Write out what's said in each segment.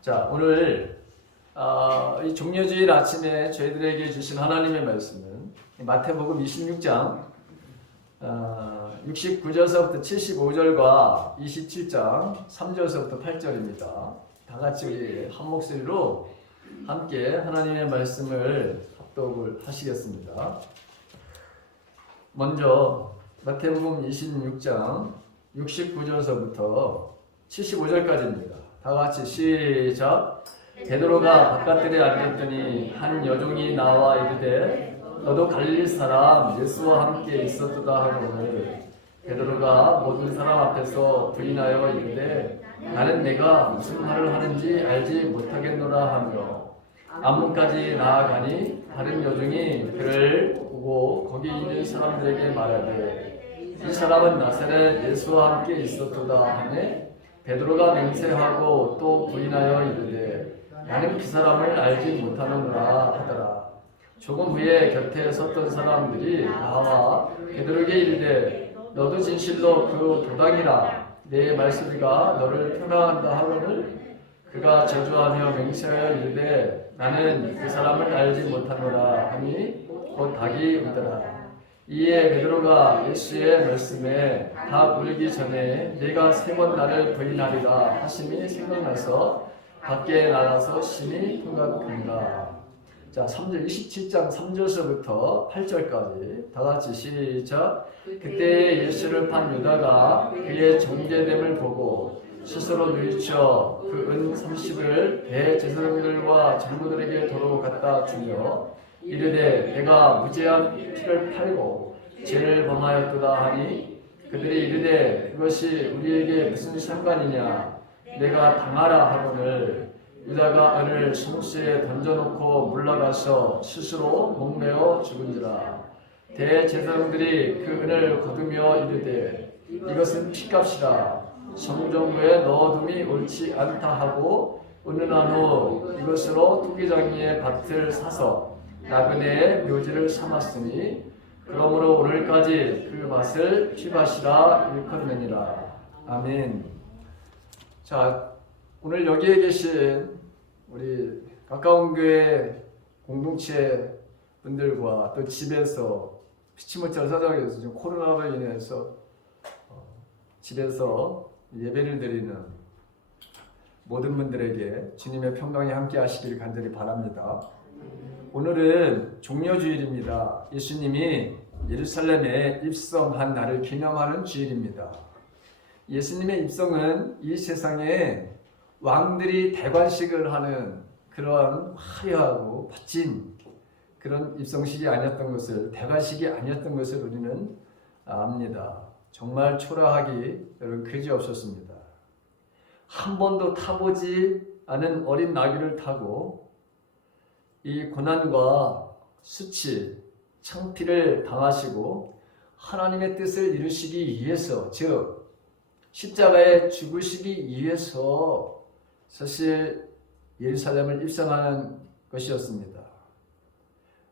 자, 오늘 이 종려주일 아침에 저희들에게 주신 하나님의 말씀은 마태복음 26장 69절서부터 75절과 27장 3절서부터 8절입니다. 다 같이 우리 한 목소리로 함께 하나님의 말씀을 합독을 하시겠습니다. 먼저 마태복음 26장 69절서부터 75절까지입니다. 다 같이 시작. 베드로가 바깥들에 앉았더니 한 여종이 나와 이르되 너도 갈릴리 사람 예수와 함께 있었도다 하거늘 베드로가 모든 사람 앞에서 부인하여 이르되 나는 내가 무슨 말을 하는지 알지 못하겠노라 하며 안문까지 나아가니 다른 여종이 그를 보고 거기 있는 사람들에게 말하되 이 사람은 나사렛 예수와 함께 있었도다 하매 베드로가 맹세하고 또 부인하여 이르되 나는 그 사람을 알지 못하노라 하더라. 조금 후에 곁에 섰던 사람들이 나와 베드로에게 이르되 너도 진실로 그 도당이라 내 말소리가 너를 표명한다 하거늘 그가 저주하며 맹세하여 이르되 나는 그 사람을 알지 못하노라 하니 곧 닭이 울더라. 이에 베드로가 예수의 말씀에 닭 울기 전에 네가 세 번 나를 부인하리라 하심이 생각나서 밖에 나가서 심히 통각한다. 자, 3절 27장 3절서부터 8절까지 다 같이 시작. 그때 예수를 판 유다가 그의 정죄됨을 보고 스스로 누이쳐 그 은 30을 대제사장들과 장로들에게 도로 갖다 주며 이르되 내가 무죄한 피를 팔고 죄를 범하였도다 하니 그들이 이르되 그것이 우리에게 무슨 상관이냐 내가 당하라 하거늘 유다가 은을 성수에 던져놓고 물러가서 스스로 목매어 죽은지라. 대제사장들이 그 은을 거두며 이르되 이것은 피값이라 성정부에 넣어둠이 옳지 않다 하고 은은한 후 이것으로 토기장이의 밭을 사서 나그네의 묘지를 삼았으니 그러므로 오늘까지 그 밭을 피밭이라 일컫느니라. 아멘. 자, 오늘 여기에 계신 우리 가까운 교회 공동체 분들과 또 집에서 피치 못할 사정에서 지금 코로나로 인해서 집에서 예배를 드리는 모든 분들에게 주님의 평강이 함께 하시길 간절히 바랍니다. 오늘은 종려주일입니다. 예수님이 예루살렘에 입성한 날을 기념하는 주일입니다. 예수님의 입성은 이 세상에 왕들이 대관식을 하는 그런 화려하고 멋진 그런 입성식이 아니었던 것을, 대관식이 아니었던 것을 우리는 압니다. 정말 초라하기 여러분 그지없었습니다. 한 번도 타보지 않은 어린 나귀를 타고 이 고난과 수치, 창피를 당하시고 하나님의 뜻을 이루시기 위해서, 즉 십자가에 죽으시기 위해서 사실 예루살렘을 입성하는 것이었습니다.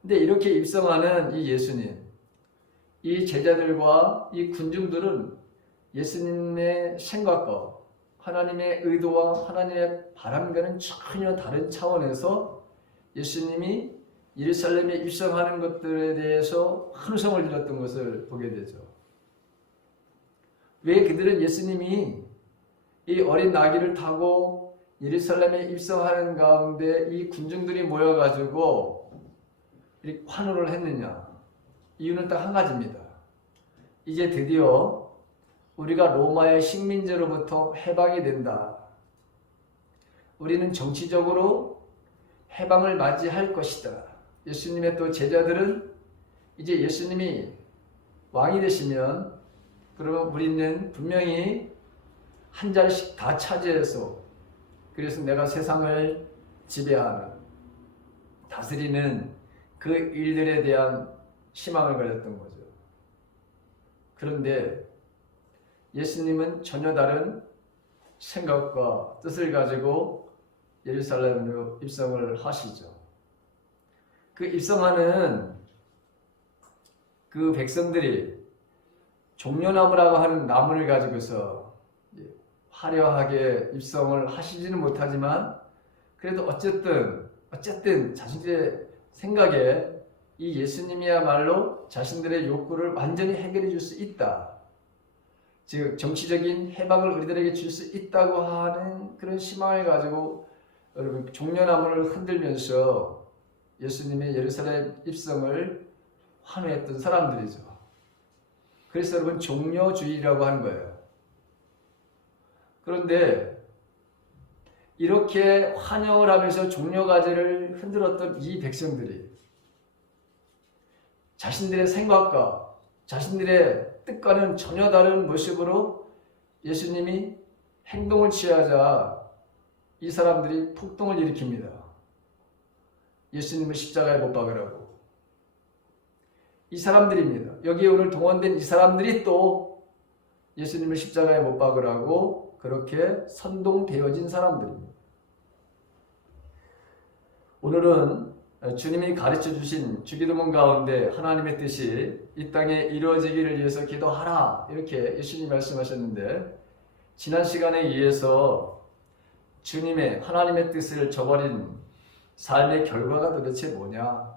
근데 이렇게 입성하는 이 예수님, 이 제자들과 이 군중들은 예수님의 생각과 하나님의 의도와 하나님의 바람과는 전혀 다른 차원에서 예수님이 예루살렘에 입성하는 것들에 대해서 환호성을 질렀던 것을 보게 되죠. 왜 그들은 예수님이 이 어린 나귀를 타고 예루살렘에 입성하는 가운데 이 군중들이 모여가지고 이렇게 환호를 했느냐? 이유는 딱 한 가지입니다. 이제 드디어 우리가 로마의 식민지로부터 해방이 된다. 우리는 정치적으로 해방을 맞이할 것이다. 예수님의 또 제자들은 이제 예수님이 왕이 되시면 그러면 우리는 분명히 한 자리씩 다 차지해서 그래서 내가 세상을 지배하는, 다스리는 그 일들에 대한 희망을 가졌던 거죠. 그런데 예수님은 전혀 다른 생각과 뜻을 가지고 예루살렘으로 입성을 하시죠. 그 입성하는 그 백성들이 종려나무라고 하는 나무를 가지고서 화려하게 입성을 하시지는 못하지만 그래도 어쨌든 자신들의 생각에 이 예수님이야말로 자신들의 욕구를 완전히 해결해 줄 수 있다. 즉 정치적인 해방을 우리들에게 줄 수 있다고 하는 그런 희망을 가지고 여러분 종려나무를 흔들면서 예수님의 예루살렘 입성을 환호했던 사람들이죠. 그래서 여러분 종려주의라고 하는 거예요. 그런데 이렇게 환영을 하면서 종려가지를 흔들었던 이 백성들이 자신들의 생각과 자신들의 뜻과는 전혀 다른 모습으로 예수님이 행동을 취하자 이 사람들이 폭동을 일으킵니다. 예수님을 십자가에 못 박으라고. 이 사람들입니다. 여기 오늘 동원된 이 사람들이 또 예수님을 십자가에 못 박으라고 그렇게 선동되어진 사람들입니다. 오늘은 주님이 가르쳐 주신 주기도문 가운데 하나님의 뜻이 이 땅에 이루어지기를 위해서 기도하라 이렇게 예수님이 말씀하셨는데 지난 시간에 의해서 주님의 하나님의 뜻을 저버린 삶의 결과가 도대체 뭐냐?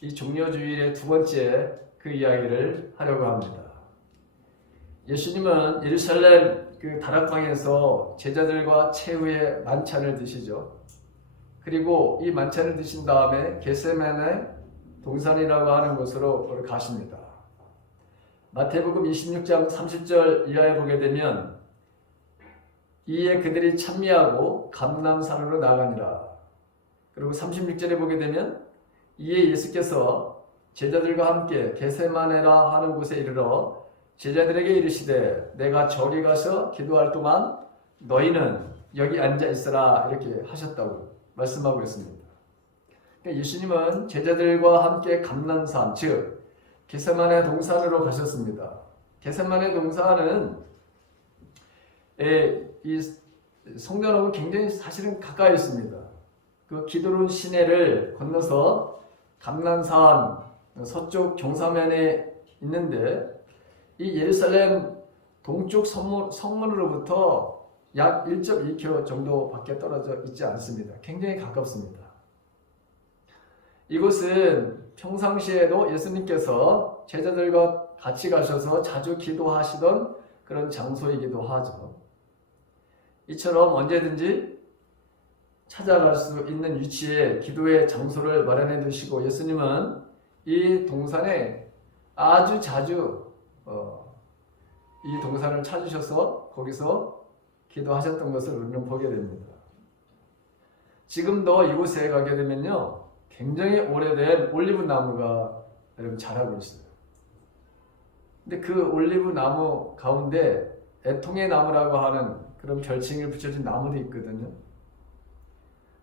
이 종려주일의 두 번째 그 이야기를 하려고 합니다. 예수님은 예루살렘 그 다락방에서 제자들과 최후의 만찬을 드시죠. 그리고 이 만찬을 드신 다음에 겟세마네 동산이라고 하는 곳으로 가십니다. 마태복음 26장 30절 이하에 보게 되면 이에 그들이 찬미하고 감람산으로 나가니라. 그리고 36절에 보게 되면 이에 예수께서 제자들과 함께 겟세마네라 하는 곳에 이르러 제자들에게 이르시되 내가 저리 가서 기도할 동안 너희는 여기 앉아 있으라 이렇게 하셨다고 말씀하고 있습니다. 그러니까 예수님은 제자들과 함께 감람산 즉 겟세마네 동산으로 가셨습니다. 겟세마네 동산은 이 성전하고 굉장히 사실은 가까이 있습니다. 그 기드론 시내를 건너서 감람산 서쪽 경사면에 있는데 이 예루살렘 동쪽 성문으로부터 약 1.2km 정도밖에 떨어져 있지 않습니다. 굉장히 가깝습니다. 이곳은 평상시에도 예수님께서 제자들과 같이 가셔서 자주 기도하시던 그런 장소이기도 하죠. 이처럼 언제든지 찾아갈 수 있는 위치에 기도의 장소를 마련해 두시고 예수님은 이 동산에 아주 자주 이 동산을 찾으셔서 거기서 기도하셨던 것을 우리는 보게 됩니다. 지금도 이곳에 가게 되면요 굉장히 오래된 올리브 나무가 여러분 자라고 있어요. 근데 그 올리브 나무 가운데 애통의 나무라고 하는 그런 별칭을 붙여준 나무도 있거든요.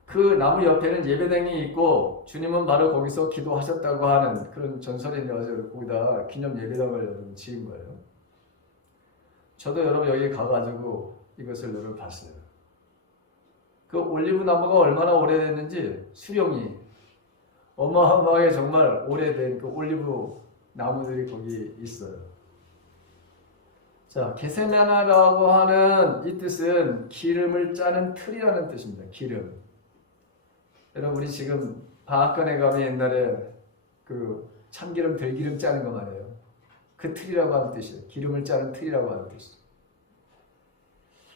그 나무 옆에는 예배당이 있고 주님은 바로 거기서 기도하셨다고 하는 그런 전설이 나와서 거기다 기념 예배당을 여러분 지은 거예요. 저도 여러분 여기 가가지고 이것을 여러분 봤어요. 그 올리브 나무가 얼마나 오래됐는지 수령이 어마어마하게 정말 오래된 그 올리브 나무들이 거기 있어요. 자, 겟세마네라고 하는 이 뜻은 기름을 짜는 틀이라는 뜻입니다. 기름. 여러분 우리 지금 방앗간에 가면 옛날에 그 참기름 들기름 짜는 거 말이에요. 그 틀이라고 하는 뜻이에요. 기름을 짜는 틀이라고 하는 뜻이에요.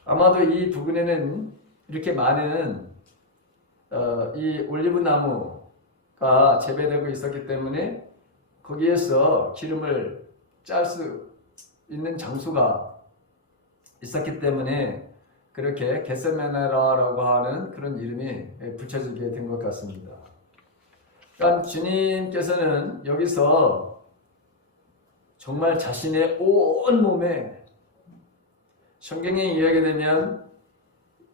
아마도 이 부근에는 이렇게 많은 이 올리브 나무가 재배되고 있었기 때문에 거기에서 기름을 짤 수 있는 장소가 있었기 때문에 그렇게 겟세마네라고 하는 그런 이름이 붙여지게 된 것 같습니다. 그러니까 주님께서는 여기서 정말 자신의 온 몸에 성경에 이야기하게 되면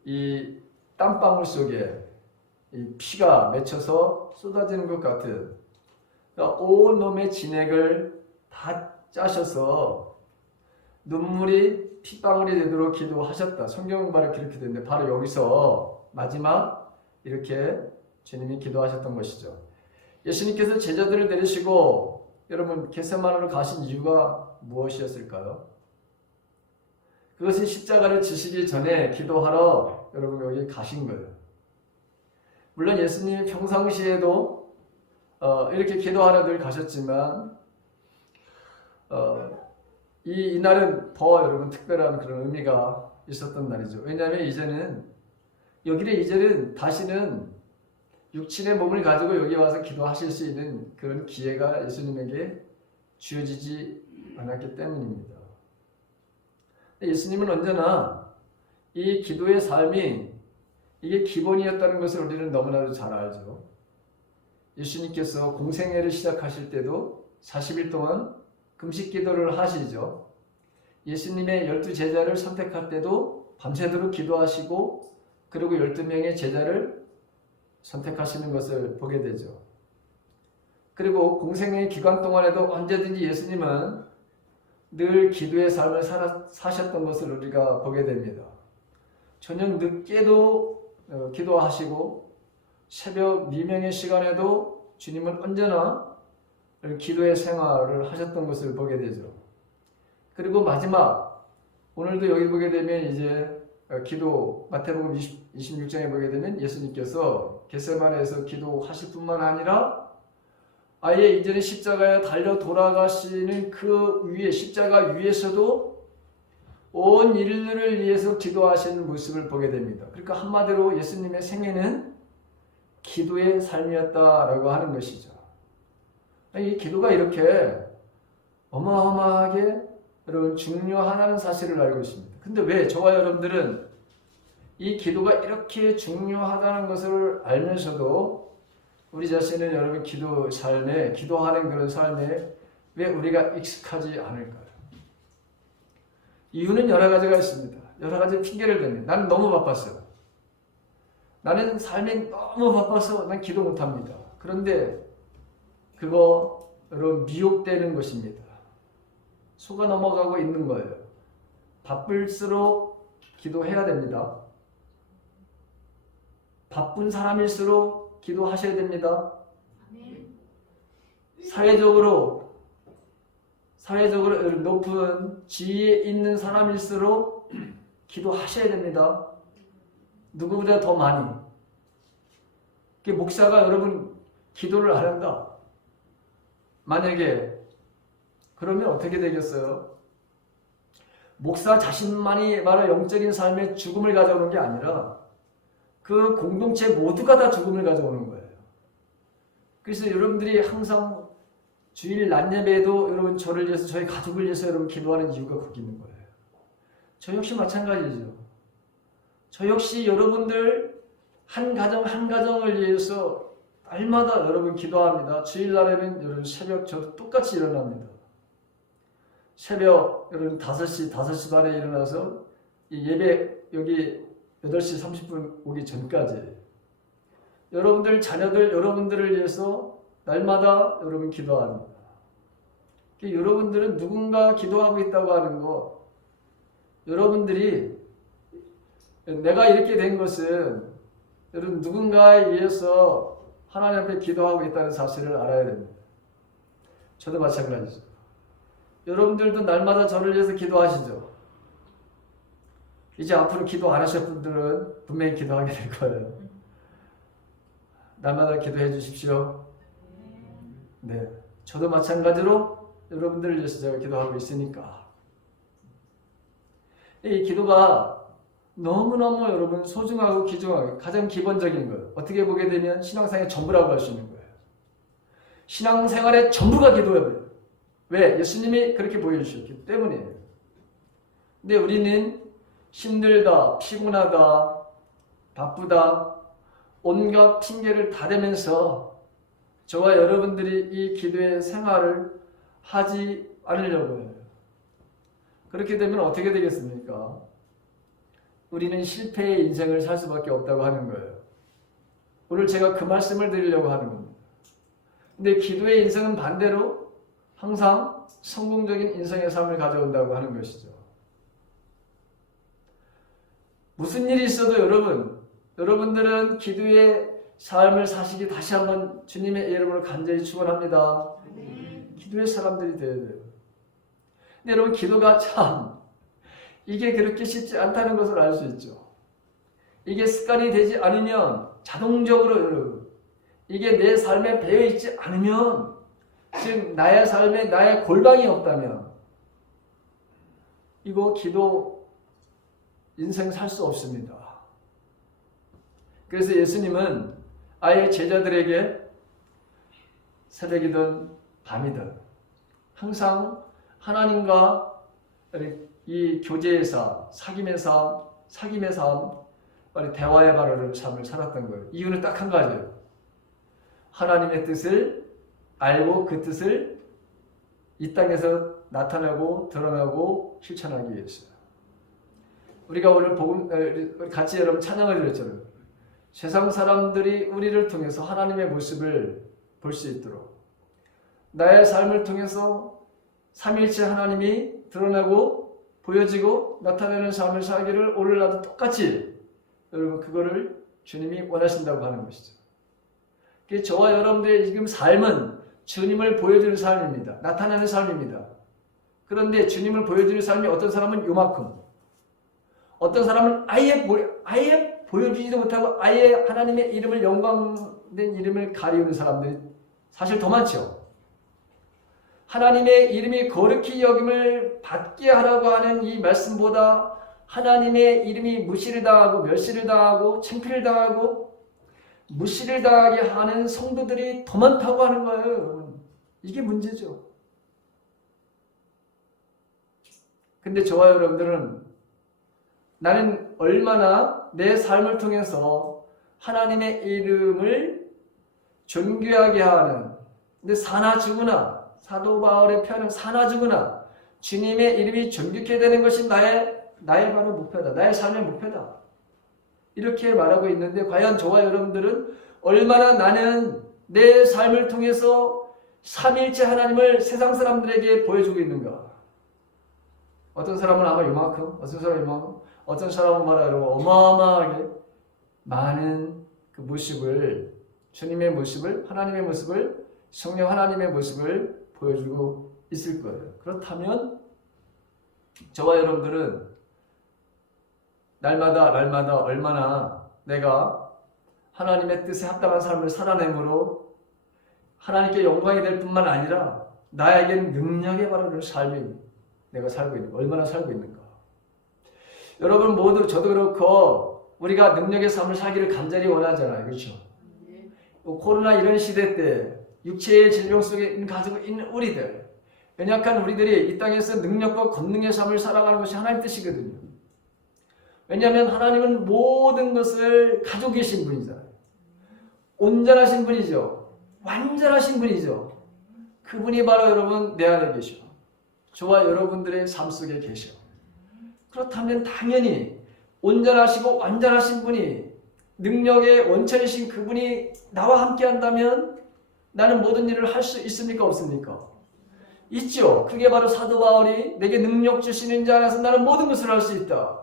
이 땀방울 속에 이 피가 맺혀서 쏟아지는 것 같은 그러니까 온 몸의 진액을 다 짜셔서 눈물이 핏방울이 되도록 기도하셨다. 성경 말에 그렇게 되는데 바로 여기서 마지막 이렇게 주님이 기도하셨던 것이죠. 예수님께서 제자들을 내리시고 여러분 겟세마네로 가신 이유가 무엇이었을까요? 그것은 십자가를 지시기 전에 기도하러 여러분 여기 가신 거예요. 물론 예수님이 평상시에도 이렇게 기도하러 늘 가셨지만 이날은 더 여러분 특별한 그런 의미가 있었던 날이죠. 왜냐하면 이제는 다시는 육신의 몸을 가지고 여기 와서 기도하실 수 있는 그런 기회가 예수님에게 주어지지 않았기 때문입니다. 예수님은 언제나 이 기도의 삶이 이게 기본이었다는 것을 우리는 너무나도 잘 알죠. 예수님께서 공생애를 시작하실 때도 40일 동안 금식 기도를 하시죠. 예수님의 12제자를 선택할 때도 밤새도록 기도하시고 그리고 12명의 제자를 선택하시는 것을 보게 되죠. 그리고 공생의 기간 동안에도 언제든지 예수님은 늘 기도의 삶을 사셨던 것을 우리가 보게 됩니다. 저녁 늦게도 기도하시고 새벽 미명의 시간에도 주님은 언제나 기도의 생활을 하셨던 것을 보게 되죠. 그리고 마지막 오늘도 여기 보게 되면 이제 기도 마태복음 26장에 보게 되면 예수님께서 겟세마네에서 기도하실 뿐만 아니라 아예 이제는 십자가에 달려 돌아가시는 그 위에 십자가 위에서도 온 인류를 위해서 기도하시는 모습을 보게 됩니다. 그러니까 한마디로 예수님의 생애는 기도의 삶이었다라고 하는 것이죠. 이 기도가 이렇게 어마어마하게 여러분 중요하다는 사실을 알고 있습니다. 근데 왜 저와 여러분들은 이 기도가 이렇게 중요하다는 것을 알면서도 우리 자신은 여러분 기도 삶에 기도하는 그런 삶에 왜 우리가 익숙하지 않을까요? 이유는 여러 가지가 있습니다. 여러 가지 핑계를 댑니다. 나는 너무 바빴어요. 나는 삶이 너무 바빠서 난 기도 못합니다. 그런데 그거 여러분 미혹되는 것입니다. 속아 넘어가고 있는 거예요. 바쁠수록 기도해야 됩니다. 바쁜 사람일수록 기도하셔야 됩니다. 사회적으로 높은 지위에 있는 사람일수록 기도하셔야 됩니다. 누구보다 더 많이. 목사가 여러분 기도를 안 한다. 만약에 그러면 어떻게 되겠어요? 목사 자신만이 말할 영적인 삶의 죽음을 가져오는 게 아니라 그 공동체 모두가 다 죽음을 가져오는 거예요. 그래서 여러분들이 항상 주일 낮 예배에도 여러분 저를 위해서 저희 가족을 위해서 여러분 기도하는 이유가 거기 있는 거예요. 저 역시 마찬가지죠. 저 역시 여러분들 한 가정 한 가정을 위해서 날마다 여러분 기도합니다. 주일날에는 여러분 새벽 저도 똑같이 일어납니다. 새벽 여러분 5시 반에 일어나서 이 예배 여기 8시 30분 오기 전까지 여러분들 자녀들 여러분들을 위해서 날마다 여러분 기도합니다. 여러분들은 누군가 기도하고 있다고 하는 거 여러분들이 내가 이렇게 된 것은 여러분 누군가에 의해서 하나님 앞에 기도하고 있다는 사실을 알아야 됩니다. 저도 마찬가지죠. 여러분들도 날마다 저를 위해서 기도하시죠. 이제 앞으로 기도 안 하실 분들은 분명히 기도하게 될 거예요. 날마다 기도해 주십시오. 네, 저도 마찬가지로 여러분들을 위해서 제가 기도하고 있으니까 이 기도가 너무너무 여러분 소중하고 귀중하고 가장 기본적인 거예요. 어떻게 보게 되면 신앙생활의 전부라고 할 수 있는 거예요. 신앙생활의 전부가 기도예요. 왜? 예수님이 그렇게 보여주셨기 때문이에요. 근데 우리는 힘들다, 피곤하다, 바쁘다, 온갖 핑계를 다 대면서 저와 여러분들이 이 기도의 생활을 하지 않으려고 해요. 그렇게 되면 어떻게 되겠습니까? 우리는 실패의 인생을 살 수밖에 없다고 하는 거예요. 오늘 제가 그 말씀을 드리려고 하는 겁니다. 근데 기도의 인생은 반대로 항상 성공적인 인생의 삶을 가져온다고 하는 것이죠. 무슨 일이 있어도 여러분들은 기도의 삶을 사시기 다시 한번 주님의 이름으로 간절히 축원합니다. 기도의 사람들이 되어야 돼요. 근데 여러분 기도가 참 이게 그렇게 쉽지 않다는 것을 알 수 있죠. 이게 습관이 되지 않으면 자동적으로 여러분 이게 내 삶에 배어 있지 않으면 즉 나의 삶에 나의 골방이 없다면 이거 기도 인생 살 수 없습니다. 그래서 예수님은 아예 제자들에게 새벽이든 밤이든 항상 하나님과 이 교제의 삶, 사귐의 삶, 대화의 바르는 삶을 살았던 거예요. 이유는 딱 한 가지예요. 하나님의 뜻을 알고 그 뜻을 이 땅에서 나타내고 드러나고 실천하기 위해서. 우리가 오늘 같이 여러분 찬양을 드렸잖아요. 세상 사람들이 우리를 통해서 하나님의 모습을 볼 수 있도록 나의 삶을 통해서 삼위일체 하나님이 드러나고 보여지고 나타내는 삶을 살기를 오늘 나도 똑같이 여러분 그거를 주님이 원하신다고 하는 것이죠. 저와 여러분들의 지금 삶은 주님을 보여주는 삶입니다. 나타내는 삶입니다. 그런데 주님을 보여주는 삶이 어떤 사람은 요만큼, 어떤 사람은 아예 보여주지도 못하고 아예 하나님의 이름을 영광된 이름을 가리우는 사람들이 사실 더 많죠. 하나님의 이름이 거룩히 여김을 받게 하라고 하는 이 말씀보다 하나님의 이름이 무시를 당하고 멸시를 당하고 창피를 당하고 무시를 당하게 하는 성도들이 더 많다고 하는 거예요. 이게 문제죠. 근데 저와 여러분들은 나는 얼마나 내 삶을 통해서 하나님의 이름을 존귀하게 하는, 근데 사나 죽으나 사도 바울의 표현은 사나 죽으나 주님의 이름이 존귀케 되는 것이 나의 바로 목표다. 나의 삶의 목표다. 이렇게 말하고 있는데 과연 저와 여러분들은 얼마나 나는 내 삶을 통해서 삼위일체 하나님을 세상 사람들에게 보여주고 있는가. 어떤 사람은 아마 이만큼, 어떤 사람은 이만큼, 어떤 사람은 말하자면 어마어마하게 많은 그 모습을, 주님의 모습을, 하나님의 모습을, 성령 하나님의 모습을 보여주고 있을 거예요. 그렇다면 저와 여러분들은 날마다 얼마나 내가 하나님의 뜻에 합당한 삶을 살아내므로 하나님께 영광이 될 뿐만 아니라 나에게는 능력에 바르는 삶이 내가 살고 있는, 얼마나 살고 있는가. 여러분 모두 저도 그렇고 우리가 능력의 삶을 살기를 간절히 원하잖아요. 그렇죠? 코로나 이런 시대 때 육체의 질병 속에 가지고 있는 우리들, 연약한 우리들이 이 땅에서 능력과 권능의 삶을 살아가는 것이 하나님 뜻이거든요. 왜냐하면 하나님은 모든 것을 가지고 계신 분이잖아요. 온전하신 분이죠. 완전하신 분이죠. 그분이 바로 여러분 내 안에 계셔. 저와 여러분들의 삶 속에 계셔. 그렇다면 당연히 온전하시고 완전하신 분이, 능력의 원천이신 그분이 나와 함께 한다면 나는 모든 일을 할 수 있습니까? 없습니까? 있죠. 그게 바로 사도 바울이 내게 능력 주시는 자 안에서 나는 모든 것을 할 수 있다.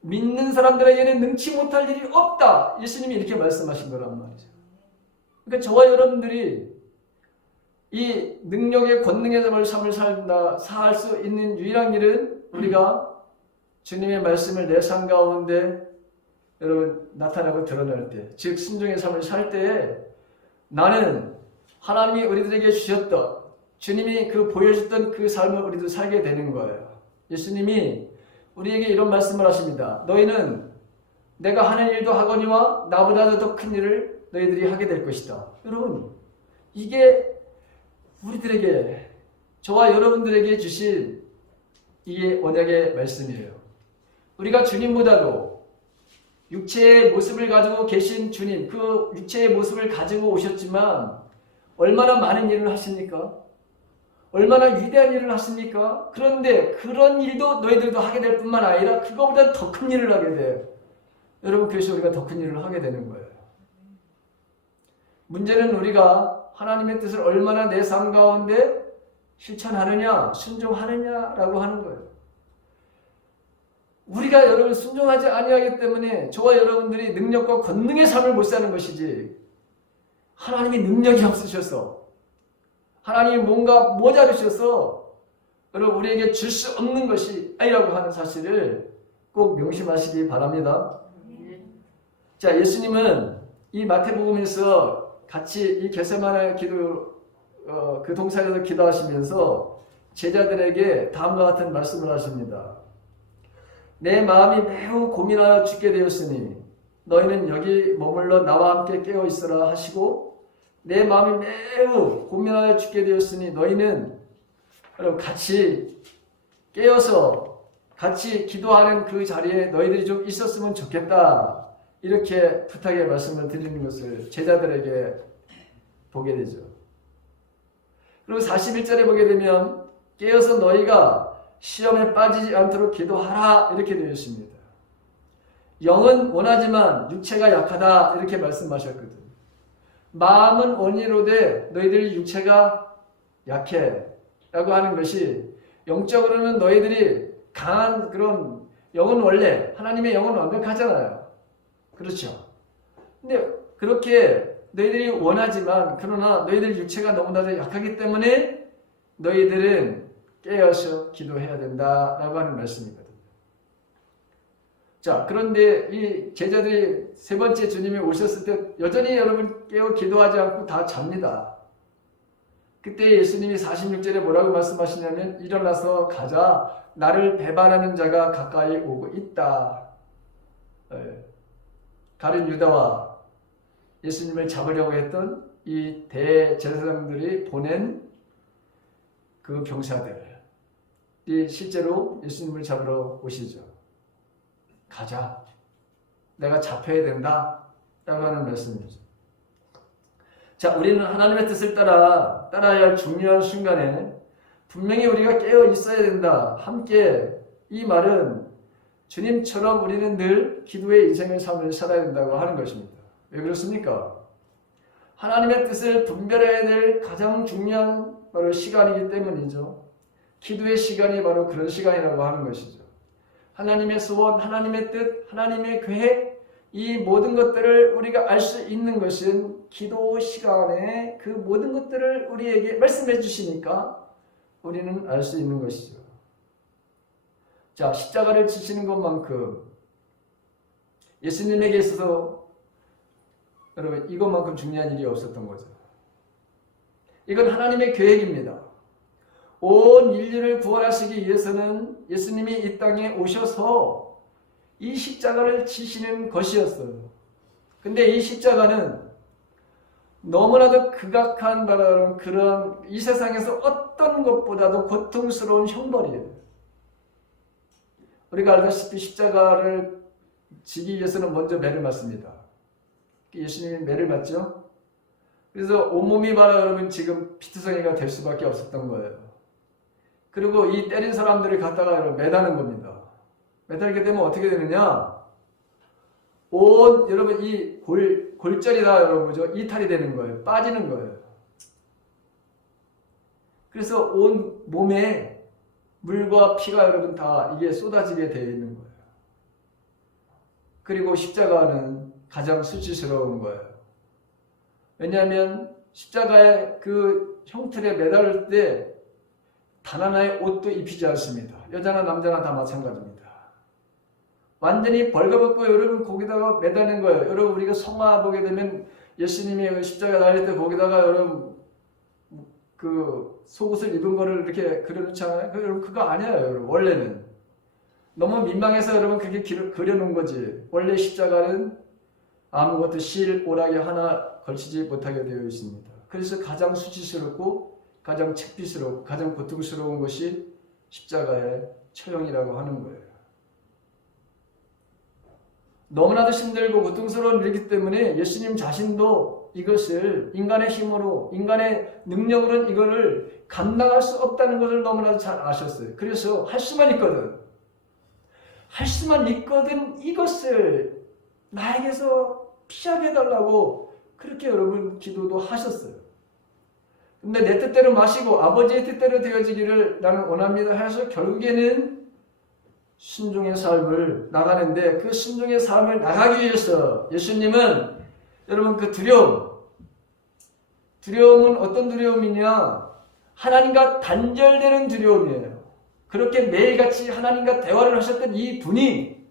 믿는 사람들에게는 능치 못할 일이 없다. 예수님이 이렇게 말씀하신 거란 말이죠. 그러니까 저와 여러분들이 이 능력의 권능의 삶을 살 수 있는 유일한 일은 우리가 주님의 말씀을 내 삶 가운데 여러분 나타나고 드러낼 때, 즉 순종의 삶을 살 때에 나는 하나님이 우리들에게 주셨던, 주님이 그 보여줬던 그 삶을 우리도 살게 되는 거예요. 예수님이 우리에게 이런 말씀을 하십니다. 너희는 내가 하는 일도 하거니와 나보다도 더 큰 일을 너희들이 하게 될 것이다. 여러분, 이게 우리들에게, 저와 여러분들에게 주신 이게 언약의 말씀이에요. 우리가 주님보다도 육체의 모습을 가지고 계신 주님, 그 육체의 모습을 가지고 오셨지만 얼마나 많은 일을 하십니까? 얼마나 위대한 일을 하십니까? 그런데 그런 일도 너희들도 하게 될 뿐만 아니라 그거보다 더 큰 일을 하게 돼요. 여러분, 그래서 우리가 더 큰 일을 하게 되는 거예요. 문제는 우리가 하나님의 뜻을 얼마나 내 삶 가운데 실천하느냐, 순종하느냐라고 하는 거예요. 우리가 여러분 순종하지 아니하기 때문에 저와 여러분들이 능력과 권능의 삶을 못 사는 것이지, 하나님이 능력이 없으셔서, 하나님이 뭔가 모자르셔서 여러분 우리에게 줄 수 없는 것이 아니라고 하는 사실을 꼭 명심하시기 바랍니다. 자, 예수님은 이 마태복음에서 같이 이 겟세마네 기도 그 동산에서 기도하시면서 제자들에게 다음과 같은 말씀을 하십니다. 내 마음이 매우 고민하여 죽게 되었으니 너희는 여기 머물러 나와 함께 깨어 있으라 하시고, 내 마음이 매우 고민하여 죽게 되었으니 너희는 여러분 같이 깨어서 같이 기도하는 그 자리에 너희들이 좀 있었으면 좋겠다, 이렇게 부탁의 말씀을 드리는 것을 제자들에게 보게 되죠. 그리고 41절에 보게 되면 깨어서 너희가 시험에 빠지지 않도록 기도하라, 이렇게 되어 있습니다. 영은 원하지만 육체가 약하다, 이렇게 말씀하셨거든. 마음은 원이로되 너희들 육체가 약해 라고 하는 것이, 영적으로는 너희들이 강한 그런, 영은 원래 하나님의 영은 완벽하잖아요. 그렇죠. 근데 그렇게 너희들이 원하지만, 그러나 너희들 육체가 너무나도 약하기 때문에 너희들은 깨어서 기도해야 된다라고 하는 말씀이거든요. 자, 그런데 이 제자들이 세 번째 주님이 오셨을 때 여전히 여러분 깨어 기도하지 않고 다 잡니다. 그때 예수님이 46절에 뭐라고 말씀하시냐면, 일어나서 가자, 나를 배반하는 자가 가까이 오고 있다. 가룟 유다와 예수님을 잡으려고 했던 이 대제사장들이 보낸 그 병사들이 실제로 예수님을 잡으러 오시죠. 가자, 내가 잡혀야 된다 라고 하는 말씀이죠. 자, 우리는 하나님의 뜻을 따라야 할 중요한 순간에 분명히 우리가 깨어 있어야 된다. 함께, 이 말은 주님처럼 우리는 늘 기도의 인생의 삶을 살아야 된다고 하는 것입니다. 왜 그렇습니까? 하나님의 뜻을 분별해야 될 가장 중요한 바로 시간이기 때문이죠. 기도의 시간이 바로 그런 시간이라고 하는 것이죠. 하나님의 소원, 하나님의 뜻, 하나님의 계획, 이 모든 것들을 우리가 알 수 있는 것은 기도 시간에 그 모든 것들을 우리에게 말씀해 주시니까 우리는 알 수 있는 것이죠. 자, 십자가를 지시는 것만큼 예수님에게 있어서 여러분 이것만큼 중요한 일이 없었던 거죠. 이건 하나님의 계획입니다. 온 인류를 구원하시기 위해서는 예수님이 이 땅에 오셔서 이 십자가를 지시는 것이었어요. 근데 이 십자가는 너무나도 극악한 그런 이 세상에서 어떤 것보다도 고통스러운 형벌이에요. 우리가 알다시피 십자가를 지기 위해서는 먼저 매를 맞습니다. 예수님이 매를 맞죠? 그래서 온몸이 여러분 지금 피투성이가 될 수밖에 없었던 거예요. 그리고 이 때린 사람들을 갖다가 매다는 겁니다. 매달게 되면 어떻게 되느냐? 여러분 이 골절이 다 여러분 이탈이 되는 거예요. 빠지는 거예요. 그래서 온 몸에 물과 피가 여러분 다 이게 쏟아지게 되어 있는 거예요. 그리고 십자가는 가장 수치스러운 거예요. 왜냐하면 십자가의 그 형틀에 매달릴 때 단 하나의 옷도 입히지 않습니다. 여자나 남자나 다 마찬가지입니다. 완전히 벌거벗고 여러분 거기다가 매다는 거예요. 여러분 우리가 성화 보게 되면 예수님이 십자가 달릴 때 거기다가 여러분 그 속옷을 입은 거를 이렇게 그려놓잖아요. 여러분 그거 아니에요. 여러분 원래는 너무 민망해서 여러분 그게 그려놓은 거지. 원래 십자가는 아무것도 실, 오락이 하나 걸치지 못하게 되어 있습니다. 그래서 가장 수치스럽고 가장 책비스럽고 가장 고통스러운 것이 십자가의 처형이라고 하는 거예요. 너무나도 힘들고 고통스러운 일이기 때문에 예수님 자신도 이것을 인간의 힘으로, 인간의 능력으로는 이거를 감당할 수 없다는 것을 너무나도 잘 아셨어요. 그래서 할 수만 있거든 이것을 나에게서 피하게 해달라고 그렇게 여러분 기도도 하셨어요. 근데 내 뜻대로 마시고 아버지의 뜻대로 되어지기를 나는 원합니다 해서 결국에는 순종의 삶을 나가는데, 그 순종의 삶을 나가기 위해서 예수님은 여러분 그 두려움은 어떤 두려움이냐? 하나님과 단절되는 두려움이에요. 그렇게 매일같이 하나님과 대화를 하셨던 이 분이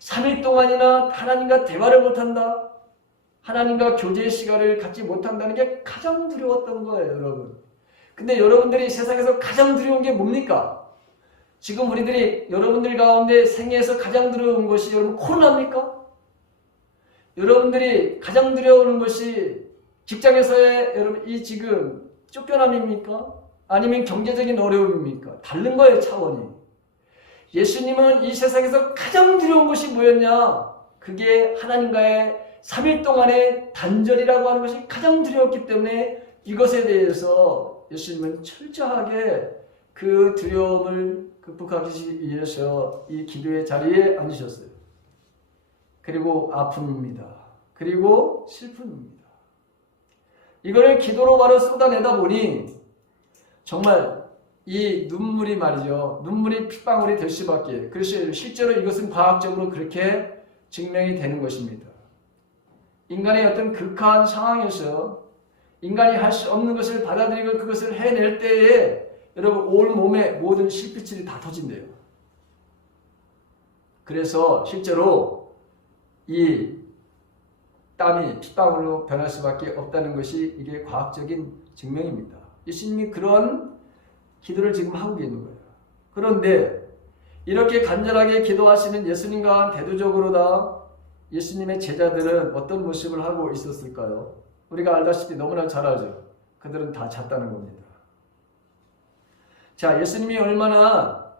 3일 동안이나 하나님과 대화를 못한다. 하나님과 교제의 시간을 갖지 못한다는 게 가장 두려웠던 거예요, 여러분. 근데 여러분들이 세상에서 가장 두려운 게 뭡니까? 지금 우리들이 여러분들 가운데 생애에서 가장 두려운 것이 여러분 코로나입니까? 여러분들이 가장 두려워하는 것이 직장에서의 여러분 이 지금 쫓겨남입니까? 아니면 경제적인 어려움입니까? 다른 거예요, 차원이. 예수님은 이 세상에서 가장 두려운 것이 뭐였냐? 그게 하나님과의 3일 동안의 단절이라고 하는 것이 가장 두려웠기 때문에 이것에 대해서 예수님은 철저하게 그 두려움을 극복하기 위해서 이 기도의 자리에 앉으셨어요. 그리고 아픔입니다. 그리고 슬픔입니다. 이걸 기도로 바로 쏟아내다 보니 정말 이 눈물이 말이죠. 눈물이 핏방울이 될 수밖에. 그래서 실제로 이것은 과학적으로 그렇게 증명이 되는 것입니다. 인간의 어떤 극한 상황에서 인간이 할 수 없는 것을 받아들이고 그것을 해낼 때에 여러분 온 몸에 모든 실핏줄이 다 터진대요. 그래서 실제로 이 땀이 핏방울로 변할 수밖에 없다는 것이 이게 과학적인 증명입니다. 예수님이 그런 기도를 지금 하고 계신 거예요. 그런데 이렇게 간절하게 기도하시는 예수님과 대두적으로 다 예수님의 제자들은 어떤 모습을 하고 있었을까요? 우리가 알다시피 너무나 잘 알죠. 그들은 다 잤다는 겁니다. 자, 예수님이 얼마나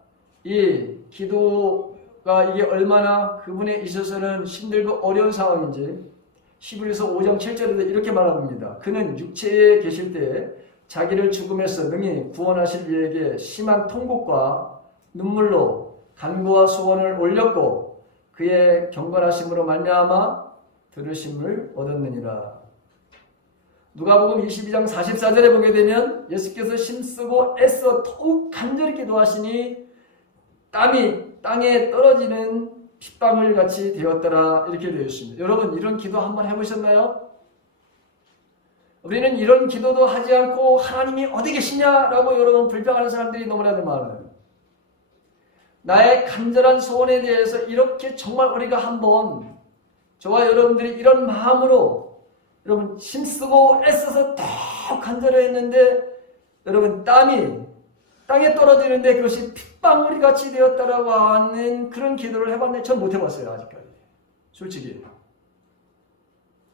이 기도가 이게 얼마나 그분에 있어서는 힘들고 어려운 상황인지 히브리서 5장 7절에도 이렇게 말합니다. 그는 육체에 계실 때 자기를 죽음에서 능히 구원하실 이에게 심한 통곡과 눈물로 간구와 소원을 올렸고 그의 경건하심으로 말미암아 들으심을 얻었느니라. 누가복음 22장 44절에 보게 되면 예수께서 힘쓰고 애써 더욱 간절히 기도하시니 땀이 땅에 떨어지는 핏방울 같이 되었더라 이렇게 되어 있습니다. 여러분 이런 기도 한번 해보셨나요? 우리는 이런 기도도 하지 않고 하나님이 어디 계시냐라고 여러분 불평하는 사람들이 너무나도 많아요. 나의 간절한 소원에 대해서 이렇게 정말 우리가 한번 저와 여러분들이 이런 마음으로 여러분 힘쓰고 애써서 더 간절했는데 여러분 땀이 땅에 떨어지는데 그것이 핏방울이 같이 되었다라고 하는 그런 기도를 해봤는데 전 못 해봤어요. 아직까지 솔직히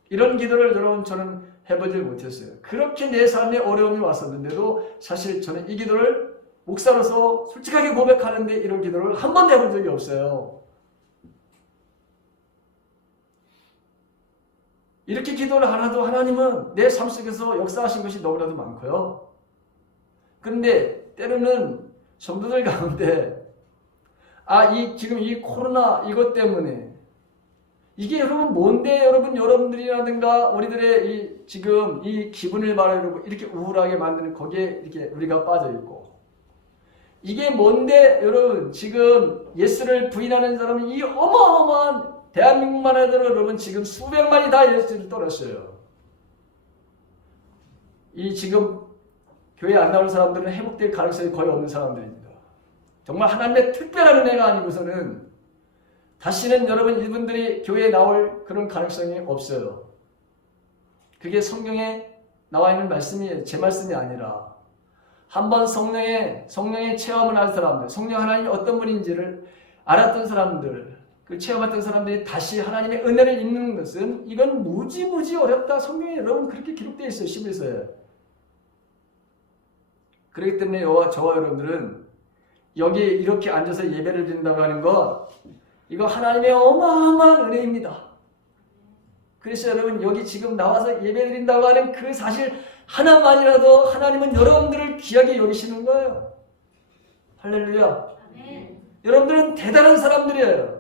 이런 기도를 여러분 저는 해보질 못했어요. 그렇게 내 삶에 어려움이 왔었는데도 사실 저는 이 기도를 목사로서 솔직하게 고백하는데 이런 기도를 한 번도 해본 적이 없어요. 이렇게 기도를 하나도 하나님은 내 삶 속에서 역사하신 것이 너무나도 많고요. 그런데 때로는 성도들 가운데 지금 이 코로나 이것 때문에 이게 여러분 뭔데 여러분들이라든가 우리들의 지금 이 기분을 말하려고 이렇게 우울하게 만드는 거기에 이렇게 우리가 빠져 있고 이게 뭔데 여러분 지금 예수를 부인하는 사람은 이 어마어마한 대한민국만 해도 여러분 지금 수백만이 다 예수를 떠났어요. 이 지금 교회 안 나오는 사람들은 회복될 가능성이 거의 없는 사람들입니다. 정말 하나님의 특별한 은혜가 아니고서는 다시는 여러분 이분들이 교회에 나올 그런 가능성이 없어요. 그게 성경에 나와 있는 말씀이에요. 제 말씀이 아니라 한번 성령의 체험을 한 사람들, 성령 하나님이 어떤 분인지를 알았던 사람들, 그 체험했던 사람들이 다시 하나님의 은혜를 입는 것은 이건 무지무지 어렵다. 성경에 여러분 그렇게 기록되어 있어요. 11서에. 그렇기 때문에 저와 여러분들은 여기 이렇게 앉아서 예배를 드린다고 하는 것 이거 하나님의 어마어마한 은혜입니다. 그래서 여러분 여기 지금 나와서 예배 드린다고 하는 그 사실 하나만이라도 하나님은 여러분들을 귀하게 여기시는 거예요. 할렐루야. 네. 여러분들은 대단한 사람들이에요.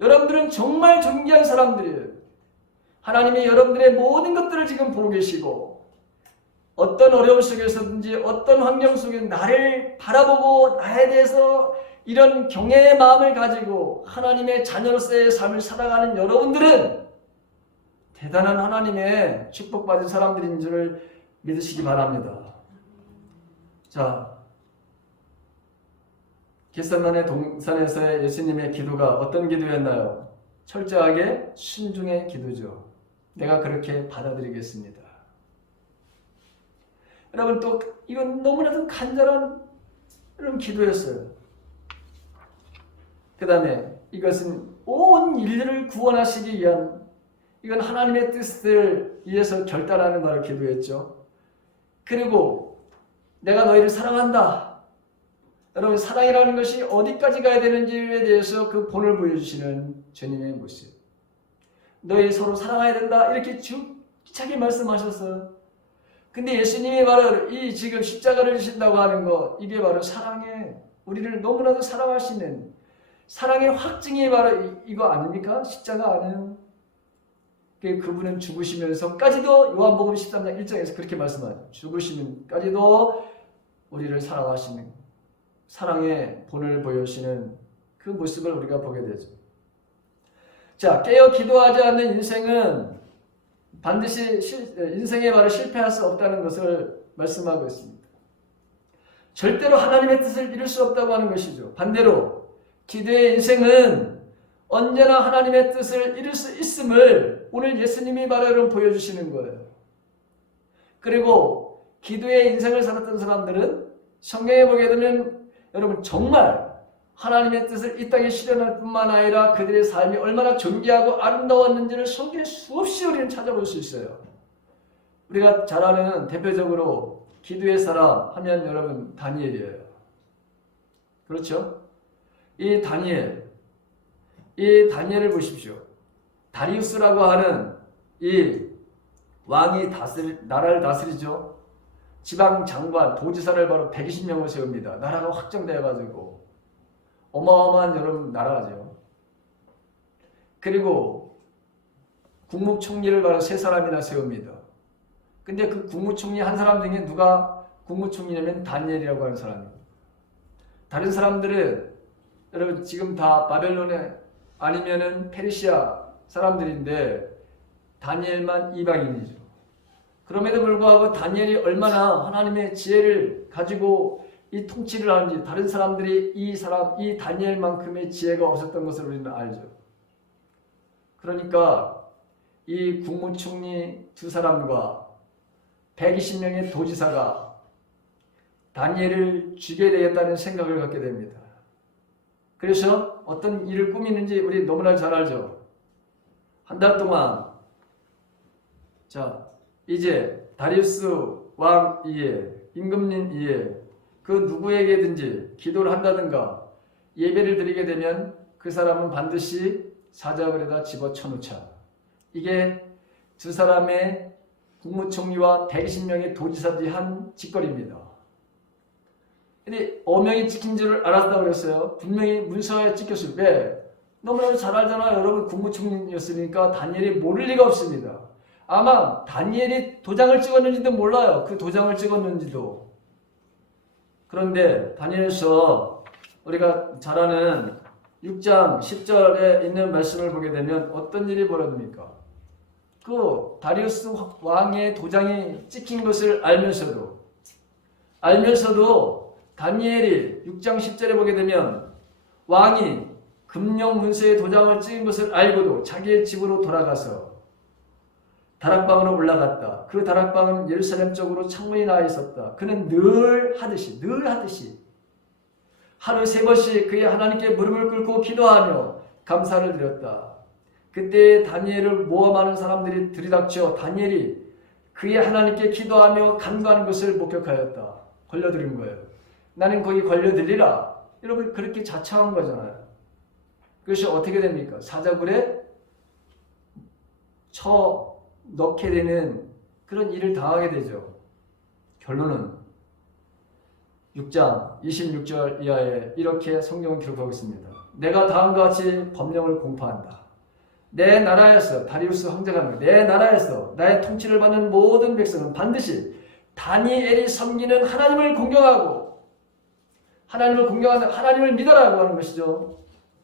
여러분들은 정말 존귀한 사람들이에요. 하나님이 여러분들의 모든 것들을 지금 보고 계시고 어떤 어려움 속에서든지 어떤 환경 속에 나를 바라보고 나에 대해서 이런 경외의 마음을 가지고 하나님의 자녀로서의 삶을 살아가는 여러분들은 대단한 하나님의 축복받은 사람들인 줄을 믿으시기 바랍니다. 자, 겟세마네 동산에서의 예수님의 기도가 어떤 기도였나요? 철저하게 순종의 기도죠. 내가 그렇게 받아들이겠습니다. 여러분, 또 이건 너무나도 간절한 그런 기도였어요. 그 다음에 이것은 온 인류를 구원하시기 위한, 이건 하나님의 뜻을 위해서 결단하는 바를 기도했죠. 그리고 내가 너희를 사랑한다. 여러분, 사랑이라는 것이 어디까지 가야 되는지에 대해서 그 본을 보여주시는 주님의 모습. 너희 서로 사랑해야 된다. 이렇게 주기차게 말씀하셨어요. 근데 예수님이 바로 이 지금 십자가를 지신다고 하는 것, 이게 바로 사랑의, 우리를 너무나도 사랑하시는 사랑의 확증이 바로 이거 아닙니까? 십자가 안에는. 그분은 죽으시면서까지도 요한복음 13장 1장에서 그렇게 말씀하죠. 죽으시면까지도 우리를 사랑하시는 사랑의 본을 보여주시는 그 모습을 우리가 보게 되죠. 자, 깨어 기도하지 않는 인생은 반드시 인생에 바로 실패할 수 없다는 것을 말씀하고 있습니다. 절대로 하나님의 뜻을 이룰 수 없다고 하는 것이죠. 반대로 기도의 인생은 언제나 하나님의 뜻을 이룰 수 있음을 오늘 예수님이 바로 여러분 보여주시는 거예요. 그리고 기도의 인생을 살았던 사람들은 성경에 보게 되면 여러분 정말 하나님의 뜻을 이 땅에 실현할 뿐만 아니라 그들의 삶이 얼마나 존귀하고 아름다웠는지를 성경에 수없이 우리는 찾아볼 수 있어요. 우리가 잘 아는 대표적으로 기도의 사람 하면 여러분 다니엘이에요. 그렇죠? 이 다니엘을 보십시오. 다리우스라고 하는 이 왕이 나라를 다스리죠. 지방 장관, 도지사를 바로 120명을 세웁니다. 나라가 확정되어가지고 어마어마한 여러분 나라죠. 그리고 국무총리를 바로 3사람이나 세웁니다. 근데 그 국무총리 한 사람 중에 누가 국무총리냐면 다니엘이라고 하는 사람입니다. 다른 사람들은 여러분 지금 다 바벨론에 아니면은 페르시아 사람들인데 다니엘만 이방인이죠. 그럼에도 불구하고 다니엘이 얼마나 하나님의 지혜를 가지고 이 통치를 하는지 다른 사람들이 이 다니엘만큼의 지혜가 없었던 것을 우리는 알죠. 그러니까 이 국무총리 2사람과 120명의 도지사가 다니엘을 죽여야 되겠다는 생각을 갖게 됩니다. 그래서 어떤 일을 꾸미는지 우리 너무나 잘 알죠. 한 달 동안 자 이제 다리우스 왕 이에 임금님 이에 그 누구에게든지 기도를 한다든가 예배를 드리게 되면 그 사람은 반드시 사자굴에다 집어쳐놓자. 이게 2사람의 국무총리와 120명의 도지사들이 한 짓거리입니다. 근데 어명이 찍힌 줄을 알았다고 그랬어요. 분명히 문서에 찍혔을 때 너무나도 잘 알잖아요. 여러분 국무총리였으니까 다니엘이 모를 리가 없습니다. 아마 다니엘이 도장을 찍었는지도 몰라요. 그 도장을 찍었는지도. 그런데 다니엘서 우리가 잘 아는 6장 10절에 있는 말씀을 보게 되면 어떤 일이 벌어집니까? 그 다리우스 왕의 도장이 찍힌 것을 알면서도 다니엘이 6장 10절에 보게 되면 왕이 금령 문서에 도장을 찍은 것을 알고도 자기의 집으로 돌아가서 다락방으로 올라갔다. 그 다락방은 예루살렘 쪽으로 창문이 나와 있었다. 그는 늘 하듯이 하루 3번씩 그의 하나님께 무릎을 꿇고 기도하며 감사를 드렸다. 그때 다니엘을 모험하는 사람들이 들이닥쳐 다니엘이 그의 하나님께 기도하며 간구하는 것을 목격하였다. 걸려들은 거예요. 나는 거기 걸려들리라. 여러분 그렇게 자처한 거잖아요. 그것이 어떻게 됩니까? 사자굴에 넣게 되는 그런 일을 당하게 되죠. 결론은 6장 26절 이하에 이렇게 성경은 기록하고 있습니다. 내가 다음과 같이 법령을 공포한다. 내 나라에서 다리우스 황제가 내 나라에서 나의 통치를 받는 모든 백성은 반드시 다니엘이 섬기는 하나님을 공경하고 하나님을 믿어라고 하는 것이죠.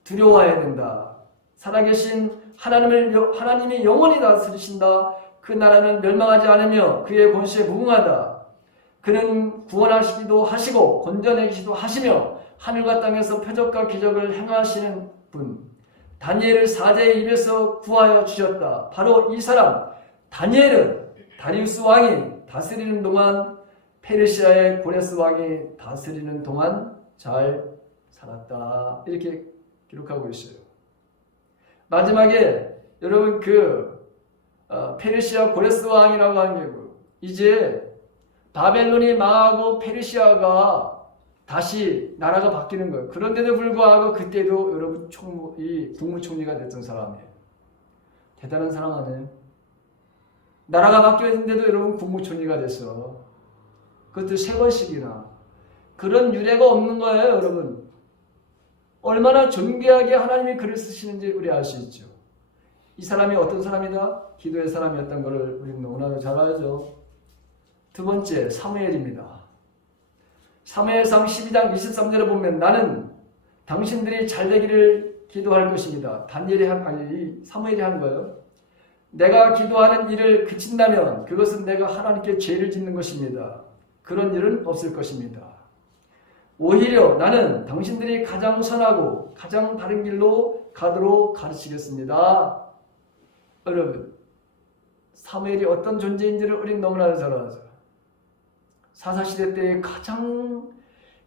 두려워해야 된다. 살아계신 하나님이 영원히 다스리신다. 그 나라는 멸망하지 않으며 그의 권세에 무궁하다. 그는 구원하시기도 하시고 건져내기도 하시며 하늘과 땅에서 표적과 기적을 행하시는 분, 다니엘을 사자의 입에서 구하여 주셨다. 바로 이 사람 다니엘은 다리우스 왕이 다스리는 동안, 페르시아의 고레스 왕이 다스리는 동안 잘 살았다. 이렇게 기록하고 있어요. 마지막에 여러분 페르시아 고레스 왕이라고 하는 게 이제 바벨론이 망하고 페르시아가 다시 나라가 바뀌는 거예요. 그런데도 불구하고 그때도 여러분 이 국무총리가 됐던 사람이에요. 대단한 사람 아니에요? 나라가 바뀌었는데도 여러분 국무총리가 됐어. 그것도 3번씩이나. 그런 유례가 없는 거예요, 여러분. 얼마나 존귀하게 하나님이 글을 쓰시는지 우리 알 수 있죠. 이 사람이 어떤 사람이다? 기도의 사람이었던 것을 우리는 너무나 잘 알죠. 두 번째, 사무엘입니다. 사무엘상 12장 23절에 보면 나는 당신들이 잘되기를 기도할 것입니다. 사무엘이 한 거예요. 내가 기도하는 일을 그친다면 그것은 내가 하나님께 죄를 짓는 것입니다. 그런 일은 없을 것입니다. 오히려 나는 당신들이 가장 선하고 가장 바른 길로 가도록 가르치겠습니다. 여러분, 사무엘이 어떤 존재인지를 우리는 너무나 잘 알죠. 사사시대 때 가장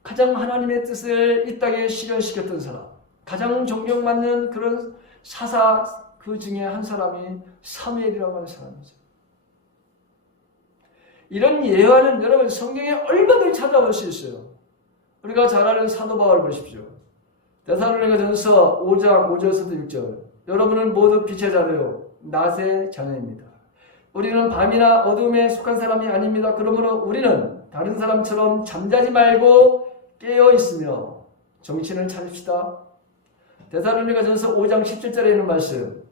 하나님의 뜻을 이 땅에 실현시켰던 사람, 가장 존경받는 그런 사사 그 중에 한 사람이 사무엘이라고 하는 사람이죠. 이런 예화는 여러분 성경에 얼마든지 찾아볼 수 있어요. 우리가 잘 아는 사도 바울 보십시오. 데살로니가전서 5장 5절에서도 6절. 여러분은 모두 빛의 자녀요 낮의 자녀입니다. 우리는 밤이나 어둠에 속한 사람이 아닙니다. 그러므로 우리는 다른 사람처럼 잠자지 말고 깨어 있으며 정신을 차립시다. 데살로니가전서 5장 17절에 있는 말씀.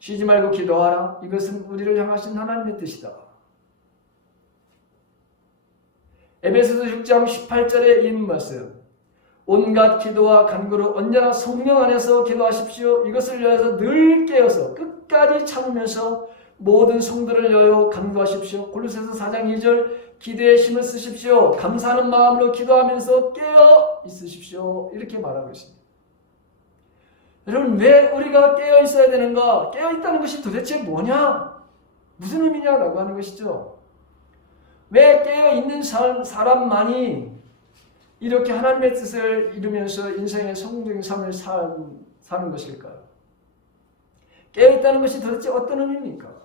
쉬지 말고 기도하라. 이것은 우리를 향하신 하나님의 뜻이다. 에베소서 6장 18절에 있는 말씀. 온갖 기도와 간구로 언제나 성령 안에서 기도하십시오. 이것을 위해서 늘 깨어서 끝까지 참으면서 모든 성도를 위하여 간구하십시오. 골로새서 4장 2절 기도에 힘을 쓰십시오. 감사하는 마음으로 기도하면서 깨어 있으십시오. 이렇게 말하고 있습니다. 여러분, 왜 우리가 깨어 있어야 되는가? 깨어 있다는 것이 도대체 뭐냐? 무슨 의미냐라고 하는 것이죠. 왜 깨어 있는 사람만이 이렇게 하나님의 뜻을 이루면서 인생의 성공적인 삶을 사는 것일까요? 깨어 있다는 것이 도대체 어떤 의미입니까?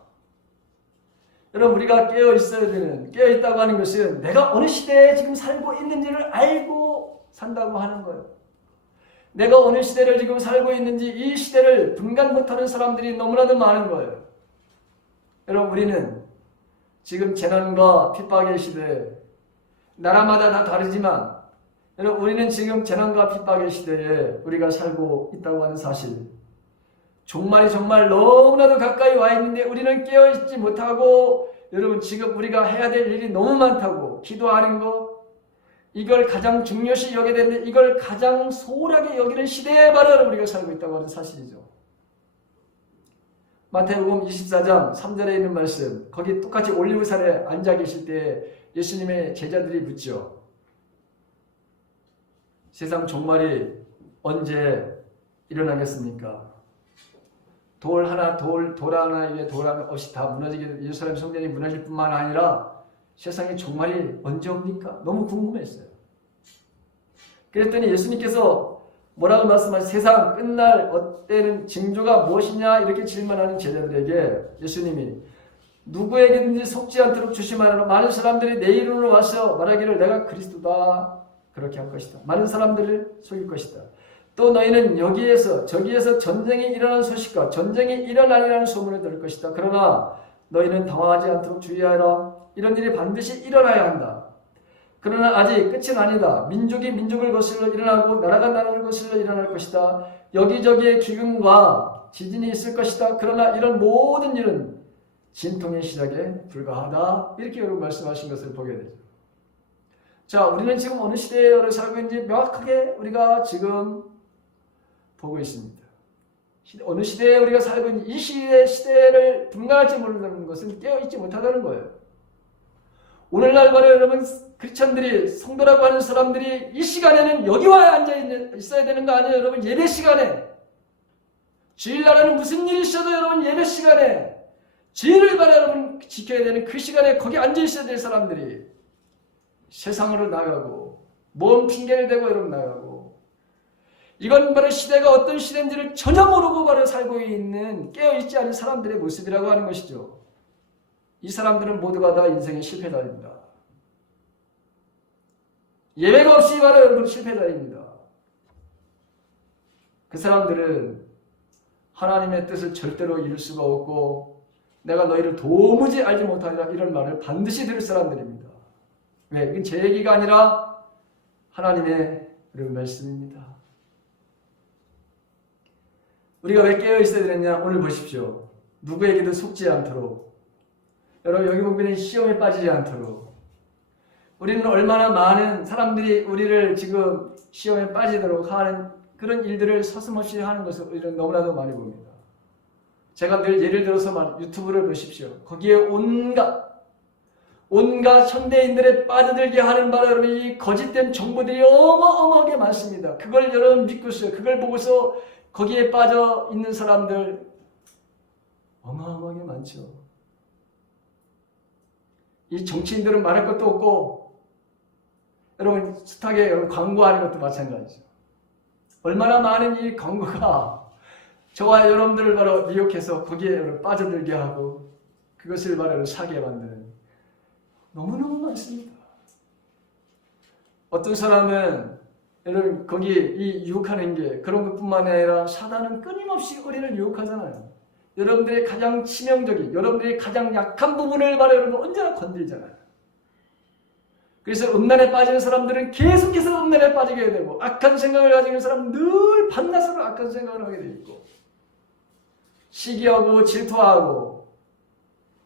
여러분, 우리가 깨어 있어야 되는, 깨어 있다고 하는 것은 내가 어느 시대에 지금 살고 있는지를 알고 산다고 하는 거예요. 내가 어느 시대를 지금 살고 있는지 이 시대를 분간 못하는 사람들이 너무나도 많은 거예요. 여러분, 우리는 지금 재난과 핍박의 시대에 나라마다 다 다르지만 여러분, 우리는 지금 재난과 핍박의 시대에 우리가 살고 있다고 하는 사실, 종말이 정말 너무나도 가까이 와 있는데 우리는 깨어있지 못하고 여러분 지금 우리가 해야 될 일이 너무 많다고 기도하는 것, 이걸 가장 중요시 여겨야 되는데 이걸 가장 소홀하게 여기는 시대에 바로 우리가 살고 있다고 하는 사실이죠. 마태복음 24장 3절에 있는 말씀, 거기 똑같이 올리브산에 앉아 계실 때 예수님의 제자들이 묻죠. 세상 종말이 언제 일어나겠습니까? 돌 하나 위에 돌 하나 없이 다 무너지게, 예루살렘 성전이 무너질 뿐만 아니라 세상의 종말이 언제 옵니까? 너무 궁금했어요. 그랬더니 예수님께서 뭐라고 말씀하시죠? 세상 끝날 때는 징조가 무엇이냐 이렇게 질문하는 제자들에게 예수님이 누구에게든지 속지 않도록 조심하라. 많은 사람들이 내 이름으로 와서 말하기를 내가 그리스도다 그렇게 할 것이다. 많은 사람들을 속일 것이다. 또 너희는 여기에서 저기에서 전쟁이 일어나는 소식과 전쟁이 일어나리라는 소문을 들을 것이다. 그러나 너희는 당황하지 않도록 주의하라. 이런 일이 반드시 일어나야 한다. 그러나 아직 끝은 아니다. 민족이 민족을 거슬러 일어나고 나라가 나라를 거슬러 일어날 것이다. 여기저기에 기근과 지진이 있을 것이다. 그러나 이런 모든 일은 진통의 시작에 불과하다. 이렇게 여러분 말씀하신 것을 보게 되죠. 자, 우리는 지금 어느 시대에 살고 있는지 명확하게 우리가 지금 보고 있습니다. 어느 시대에 우리가 살고 있는지, 이 시대를 분간할지 모른다는 것은 깨어있지 못하다는 거예요. 오늘날 바로 여러분 크리스천들이 성도라고 하는 사람들이 이 시간에는 여기 와야 앉아 있어야 되는 거 아니에요? 여러분 예배 시간에 주일날에는 무슨 일이 있어도 여러분 예배 시간에 주일을 바로 여러분 지켜야 되는 그 시간에 거기 앉아 있어야 될 사람들이 세상으로 나가고 뭔 핑계를 대고 여러분 나가고 이건 바로 시대가 어떤 시대인지를 전혀 모르고 바로 살고 있는 깨어있지 않은 사람들의 모습이라고 하는 것이죠. 이 사람들은 모두가 다 인생의 실패자입니다. 예배가 없이 바로 여러분 실패자입니다. 그 사람들은 하나님의 뜻을 절대로 이룰 수가 없고 내가 너희를 도무지 알지 못하리라 이런 말을 반드시 들을 사람들입니다. 왜? 이건 제 얘기가 아니라 하나님의 그런 말씀입니다. 우리가 왜 깨어 있어야 되느냐? 오늘 보십시오. 누구에게도 속지 않도록 여러분 여기 보면 시험에 빠지지 않도록 우리는 얼마나 많은 사람들이 우리를 지금 시험에 빠지도록 하는 그런 일들을 서슴없이 하는 것을 우리는 너무나도 많이 봅니다. 제가 늘 예를 들어서 유튜브를 보십시오. 거기에 온갖 현대인들의 빠져들게 하는 바로 여러분 이 거짓된 정보들이 어마어마하게 많습니다. 그걸 여러분 믿고서 그걸 보고서 거기에 빠져 있는 사람들 어마어마하게 많죠. 이 정치인들은 말할 것도 없고 여러분 숱하게 여러분 광고하는 것도 마찬가지죠. 얼마나 많은 이 광고가 저와 여러분들을 바로 미혹해서 거기에 여러분 빠져들게 하고 그것을 바로 사게 만드는 너무너무 많습니다. 어떤 사람은 여러분 거기 이 유혹하는 게 그런 것뿐만 아니라 사단은 끊임없이 우리를 유혹하잖아요. 여러분들의 가장 치명적인 여러분들의 가장 약한 부분을 바로 여러분 언제나 건들잖아요. 그래서 음란에 빠지는 사람들은 계속해서 음란에 빠지게 되고 악한 생각을 가지고 있는 사람은 늘 반나서로 악한 생각을 하게 돼 있고 시기하고 질투하고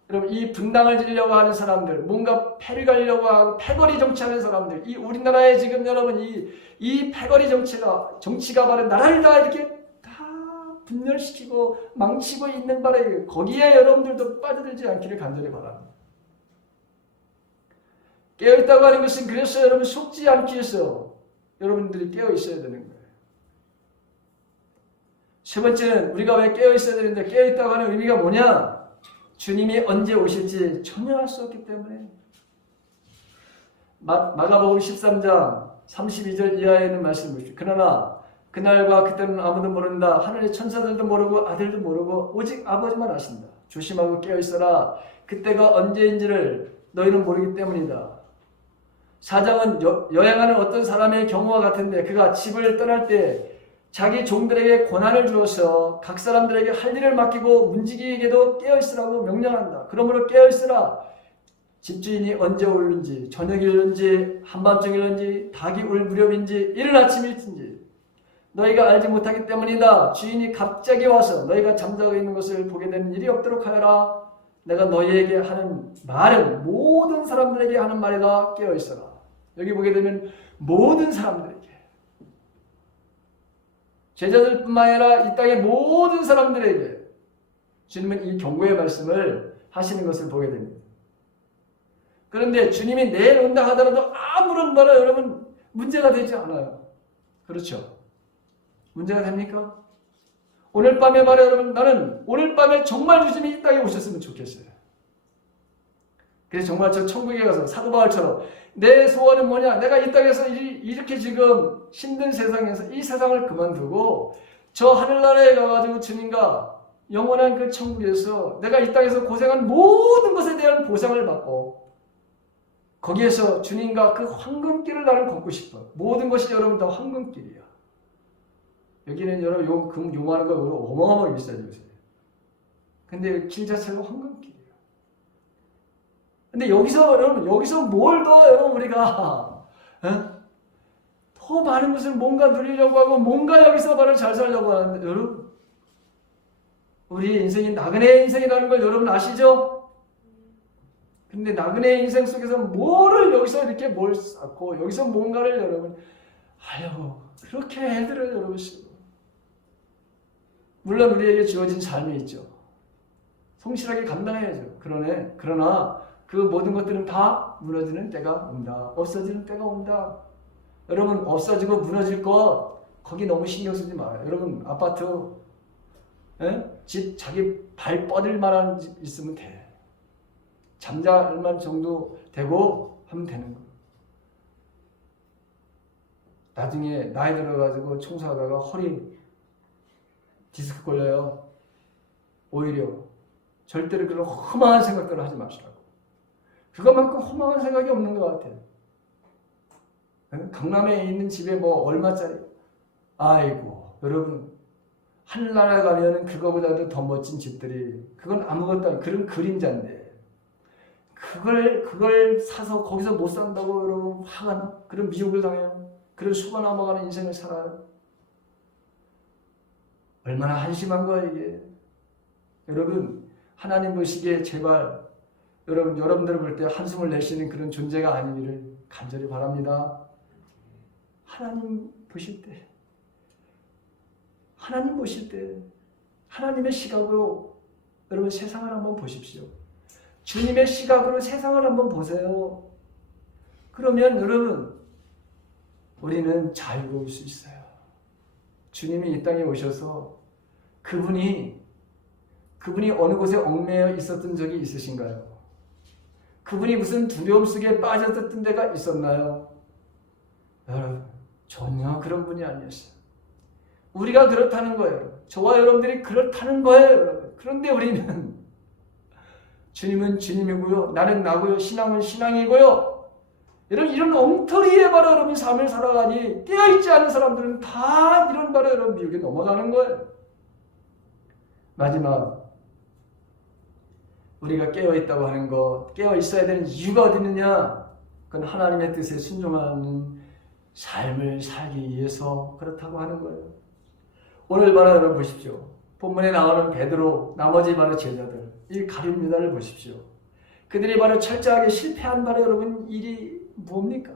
여러분 이 분당을 지려고 하는 사람들 뭔가 패를 가려고 하고 패거리 정치하는 사람들 이 우리나라에 지금 여러분 이 패거리 정치가 바로 나라를 다 이렇게 다 분열시키고 망치고 있는 바람에 거기에 여러분들도 빠져들지 않기를 간절히 바랍니다. 깨어있다고 하는 것은 그래서 여러분 속지 않기 위해서 여러분들이 깨어있어야 되는 거예요. 세 번째는 우리가 왜 깨어있어야 되는데 깨어있다고 하는 의미가 뭐냐? 주님이 언제 오실지 전혀 알 수 없기 때문에 마가복음 13장 32절 이하에는 말씀을 그러나 그날과 그때는 아무도 모른다. 하늘의 천사들도 모르고 아들도 모르고 오직 아버지만 아신다. 조심하고 깨어있어라. 그때가 언제인지를 너희는 모르기 때문이다. 사장은 여행하는 어떤 사람의 경우와 같은데 그가 집을 떠날 때 자기 종들에게 권한을 주어서 각 사람들에게 할 일을 맡기고 문지기에게도 깨어있으라고 명령한다. 그러므로 깨어있으라. 집주인이 언제 오는지 저녁일는지 한밤중일는지 닭이 울 무렵인지 이른 아침일든지 너희가 알지 못하기 때문이다. 주인이 갑자기 와서 너희가 잠자고 있는 것을 보게 되는 일이 없도록 하여라. 내가 너희에게 하는 말은 모든 사람들에게 하는 말이다. 깨어있어라. 여기 보게 되면 모든 사람들에게 제자들뿐만 아니라 이 땅의 모든 사람들에게 주님은 이 경고의 말씀을 하시는 것을 보게 됩니다. 그런데 주님이 내일 온다 하더라도 아무런 바로 여러분 문제가 되지 않아요. 그렇죠? 문제가 됩니까? 오늘 밤에 바로 여러분 나는 오늘 밤에 정말 주님이 이 땅에 오셨으면 좋겠어요. 그래서 정말 저 천국에 가서 사도 바울처럼 내 소원은 뭐냐? 내가 이 땅에서 이렇게 지금 힘든 세상에서 이 세상을 그만두고 저 하늘나라에 가가지고 주님과 영원한 그 천국에서 내가 이 땅에서 고생한 모든 것에 대한 보상을 받고 거기에서 주님과 그 황금길을 나는 걷고 싶어. 모든 것이 여러분 다 황금길이야. 여기는 여러분 요만한 거 어마어마하게 비싸죠. 근데 길 자체가 황금길이에요. 근데 여기서 뭘 더 여러분 우리가 더 많은 것을 뭔가 누리려고 하고 뭔가 여기서 바로 잘 살려고 하는데 여러분 우리 인생이 나그네의 인생이라는 걸 여러분 아시죠? 근데 나그네의 인생 속에서 뭐를 여기서 이렇게 뭘 쌓고 여기서 뭔가를 여러분 그렇게 애들을 여러분 물론 우리에게 주어진 삶이 있죠. 성실하게 감당해야죠. 그러나 그 모든 것들은 다 무너지는 때가 온다. 없어지는 때가 온다. 여러분 없어지고 무너질 것 거기 너무 신경 쓰지 마요. 여러분 아파트 집 자기 발 뻗을 만한 집 있으면 돼. 잠잘 만 정도 되고 하면 되는 거예요. 나중에 나이 들어가지고 청소하다가 허리 디스크 걸려요. 오히려 절대로 그런 허망한 생각들을 하지 마시라고. 그것만큼 허망한 생각이 없는 것 같아요. 강남에 있는 집에 뭐 얼마짜리? 아이고 여러분 하늘나라 가면은 그거보다도 더 멋진 집들이 그건 아무것도 아니고 그런 그림자인데 그걸 사서 거기서 못 산다고 여러분 화가 나? 그런 미혹을 당해요. 그런 수가 넘어가는 인생을 살아요. 얼마나 한심한 거야 이게. 여러분 하나님 보시기에 제발 여러분들을 볼 때 한숨을 내쉬는 그런 존재가 아니기를 간절히 바랍니다. 하나님 보실 때 하나님의 시각으로 여러분 세상을 한번 보십시오. 주님의 시각으로 세상을 한번 보세요. 그러면 여러분 우리는 자유로울 수 있어요. 주님이 이 땅에 오셔서 그분이 어느 곳에 얽매여 있었던 적이 있으신가요? 그분이 무슨 두려움 속에 빠졌던 데가 있었나요? 여러분 전혀 그런 분이 아니었어요. 우리가 그렇다는 거예요. 저와 여러분들이 그렇다는 거예요. 여러분. 그런데 우리는 주님은 주님이고요. 나는 나고요. 신앙은 신앙이고요. 이런 엉터리에 바로 여러분 삶을 살아가니 깨어있지 않은 사람들은 다 이런 바로 여러분 미혹에 넘어가는 거예요. 마지막 우리가 깨어있다고 하는 것, 깨어있어야 되는 이유가 어디 있느냐? 그건 하나님의 뜻에 순종하는 삶을 살기 위해서 그렇다고 하는 거예요. 오늘 바로 여러분 보십시오. 본문에 나오는 베드로, 나머지 바로 제자들, 이 가룟 유다를 보십시오. 그들이 바로 철저하게 실패한 바로 여러분 일이 뭡니까?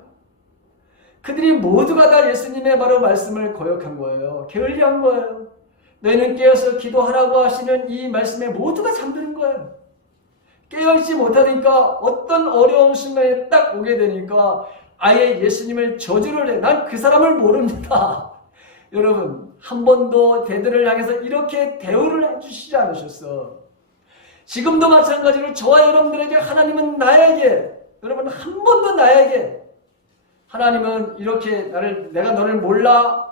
그들이 모두가 다 예수님의 바로 말씀을 거역한 거예요. 게을리한 거예요. 너희는 깨어서 기도하라고 하시는 이 말씀에 모두가 잠드는 거예요. 깨어있지 못하니까 어떤 어려운 순간에 딱 오게 되니까 아예 예수님을 저주를 해. 난 그 사람을 모릅니다. 여러분 한 번도 베드로를 향해서 이렇게 대우를 해주시지 않으셨어. 지금도 마찬가지로 저와 여러분들에게 하나님은 나에게 여러분 한 번도 나에게 하나님은 이렇게 내가 너를 몰라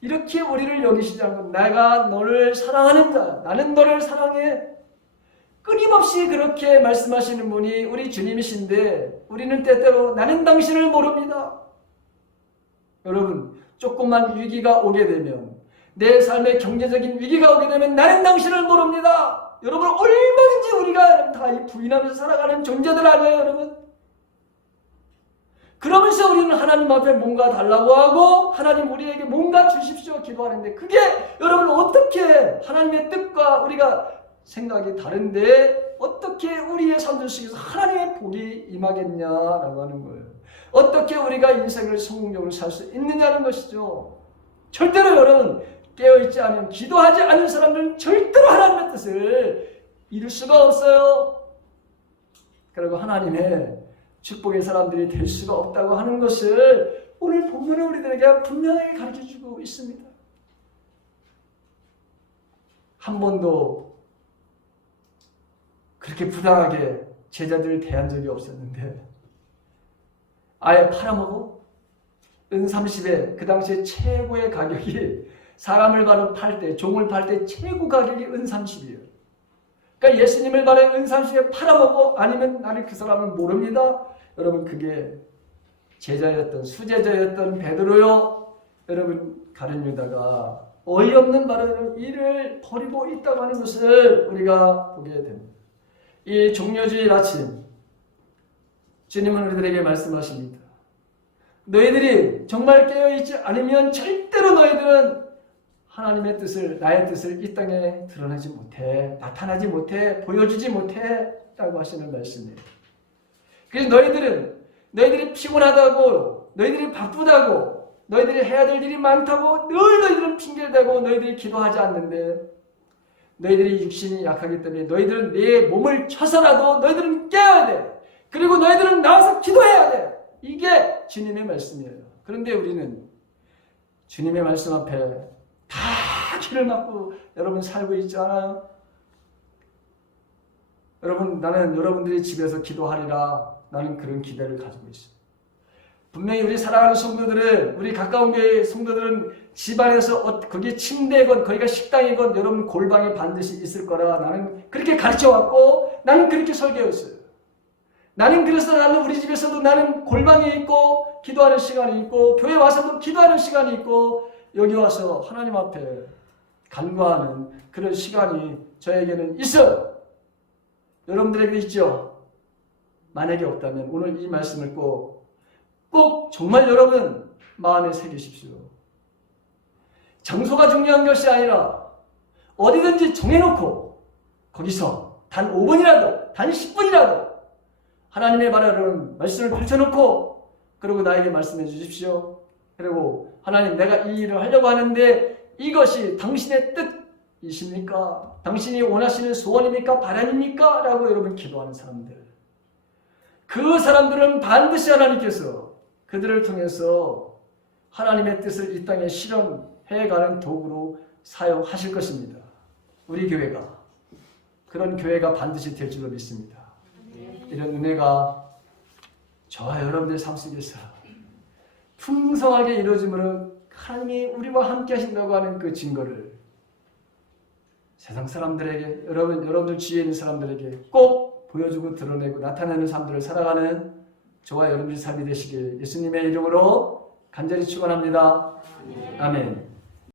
이렇게 우리를 여기시지 않고 내가 너를 사랑하는 자 나는 너를 사랑해 끊임없이 그렇게 말씀하시는 분이 우리 주님이신데 우리는 때때로 나는 당신을 모릅니다. 여러분 조금만 위기가 오게 되면 내 삶의 경제적인 위기가 오게 되면 나는 당신을 모릅니다. 여러분 얼마든지 우리가 다 부인하면서 살아가는 존재들 아니에요 여러분. 그러면서 우리는 하나님 앞에 뭔가 달라고 하고 하나님 우리에게 뭔가 주십시오 기도하는데 그게 여러분 어떻게 하나님의 뜻과 우리가 생각이 다른데 어떻게 우리의 삶 속에서 하나님의 복이 임하겠냐라고 하는 거예요. 어떻게 우리가 인생을 성공적으로 살 수 있느냐는 것이죠. 절대로 여러분 깨어있지 않은 기도하지 않은 사람들은 절대로 하나님의 뜻을 이룰 수가 없어요. 그리고 하나님의 축복의 사람들이 될 수가 없다고 하는 것을 오늘 본문은 우리들에게 분명하게 가르쳐주고 있습니다. 한 번도 그렇게 부당하게 제자들을 대한 적이 없었는데 아예 팔아먹어? 은 30에 그 당시에 최고의 가격이 사람을 바로 팔 때 종을 팔 때 최고 가격이 은 30이에요. 그러니까 예수님을 바로 은 30에 팔아먹어? 아니면 나는 그 사람을 모릅니다. 여러분 그게 제자였던 수제자였던 베드로요. 여러분 가룟 유다가 어이없는 바로 일을 벌이고 있다고 하는 것을 우리가 보게 됩니다. 이 종려주일 아침 주님은 우리들에게 말씀하십니다. 너희들이 정말 깨어있지 않으면 절대로 너희들은 하나님의 뜻을 나의 뜻을 이 땅에 드러내지 못해 나타나지 못해 보여주지 못해 라고 하시는 말씀이에요. 그래서 너희들이 피곤하다고 너희들이 바쁘다고 너희들이 해야 될 일이 많다고 늘 너희들은 핑계를 대고 너희들이 기도하지 않는데 너희들이 육신이 약하기 때문에 너희들은 내 몸을 쳐서라도 너희들은 깨어야 돼. 그리고 너희들은 나와서 기도해야 돼. 이게 주님의 말씀이에요. 그런데 우리는 주님의 말씀 앞에 다 귀를 막고 여러분 살고 있지 않아요? 여러분, 나는 여러분들이 집에서 기도하리라, 나는 그런 기대를 가지고 있어요. 분명히 우리 사랑하는 성도들은, 우리 가까운 교회 성도들은 집안에서 거기 침대건 거기가 식당이건 여러분 골방에 반드시 있을 거라 나는 그렇게 가르쳐왔고 나는 그렇게 설계했어요. 나는 그래서 나는 우리 집에서도 나는 골방에 있고 기도하는 시간이 있고 교회 와서도 기도하는 시간이 있고 여기 와서 하나님 앞에 간구하는 그런 시간이 저에게는 있어요. 여러분들에게 있죠? 만약에 없다면 오늘 이 말씀을 꼭 정말 여러분 마음에 새기십시오. 장소가 중요한 것이 아니라 어디든지 정해놓고 거기서 단 5분이라도 단 10분이라도 하나님의 바라는 말씀을 펼쳐놓고 그리고 나에게 말씀해 주십시오. 그리고 하나님, 내가 이 일을 하려고 하는데 이것이 당신의 뜻이십니까? 당신이 원하시는 소원입니까? 바람입니까? 라고 여러분 기도하는 사람들, 그 사람들은 반드시 하나님께서 그들을 통해서 하나님의 뜻을 이 땅에 실현해가는 도구로 사용하실 것입니다. 우리 교회가 그런 교회가 반드시 될 줄로 믿습니다. 이런 은혜가 저와 여러분들의 삶 속에서 풍성하게 이루어짐으로 하나님이 우리와 함께 하신다고 하는 그 증거를 세상 사람들에게, 여러분들 주위에 있는 사람들에게 꼭 보여주고 드러내고 나타내는 삶들을 살아가는 저와 여러분들의 삶이 되시길 예수님의 이름으로 간절히 축원합니다. 아멘.